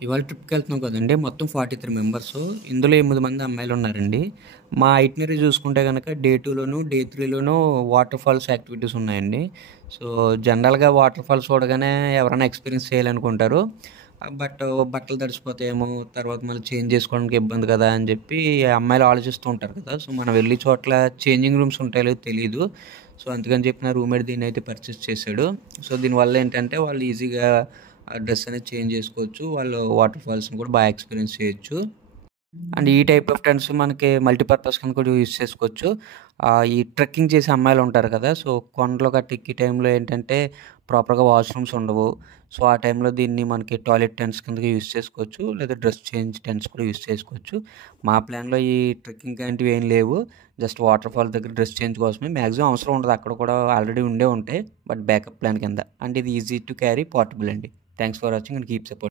ఇవాళ ట్రిప్‌కెళ్తున్నాం కదండీ! మొత్తం 43 మెంబర్సు. ఇందులో 8 మంది అమ్మాయిలున్నారండి. మా ఐటినరీ చూసుకుంటే గనక డే 2లోను, డే 3లోను వాటర్ ఫాల్స్ యాక్టివిటీస్ ఉన్నాయండి. సో, జనరల్‌గా వాటర్ ఫాల్స్ చూడగానే ఎవరైనా ఎక్స్‌పీరియన్స్ చేయాలనుకుంటారు. బట్ బట్టలు తడిసిపోతాయేమో, తర్వాత మళ్ళీ చేంజ్ చేసుకోవడానికి ఇబ్బంది కదా అని చెప్పి అమ్మాయిలు ఆలోచిస్తూ ఉంటారు కదా! సో, మనం వెళ్ళే చోట్ల చేంజింగ్ రూమ్స్ ఉంటాయో లేదో తెలీదు. సో, అందుకని చెప్పి నా రూమ్‌మేట్ దీన్నయితే పర్చేస్ చేశాడు. సో, దీనివల్ల ఏంటంటే వాళ్ళు ఈజీగా ఆ డ్రెస్ అనేది చేంజ్ చేసుకోవచ్చు. వాళ్ళు వాటర్ ఫాల్స్‌ని కూడా బాగా ఎక్స్‌పీరియన్స్ చేయొచ్చు. అండ్ ఈ టైప్ ఆఫ్ టెంట్స్ మనకి మల్టీపర్పస్ కింద కూడా యూజ్ చేసుకోవచ్చు. ఈ ట్రెక్కింగ్ చేసే అమ్మాయిలుంటారు కదా! సో, కొండలు గట్టా ఎక్కే టైంలో ఏంటంటే ప్రాపర్‌గా వాష్‌రూమ్స్ ఉండవు. సో, ఆ టైంలో దీన్ని మనకి టాయిలెట్ టెంట్స్ కిందగా యూజ్ చేసుకోవచ్చు. లేదా డ్రెస్ చేంజ్ టెంట్స్ కూడా యూజ్ చేసుకోవచ్చు. మా ప్లాన్‌లో ఈ ట్రెక్కింగ్ లాంటివి ఏం లేవు. జస్ట్ వాటర్ ఫాల్ దగ్గర డ్రెస్ చేంజ్ కోసమే. మాక్సిమం అవసరం ఉండదు. అక్కడ కూడా ఆల్రెడీ ఉండే ఉంటాయి. బట్ బ్యాకప్ ప్లాన్ కింద. అండ్ ఇది ఈజీ టు క్యారీ, పోర్టబుల్ అండి. Thanks for watching and keep supporting.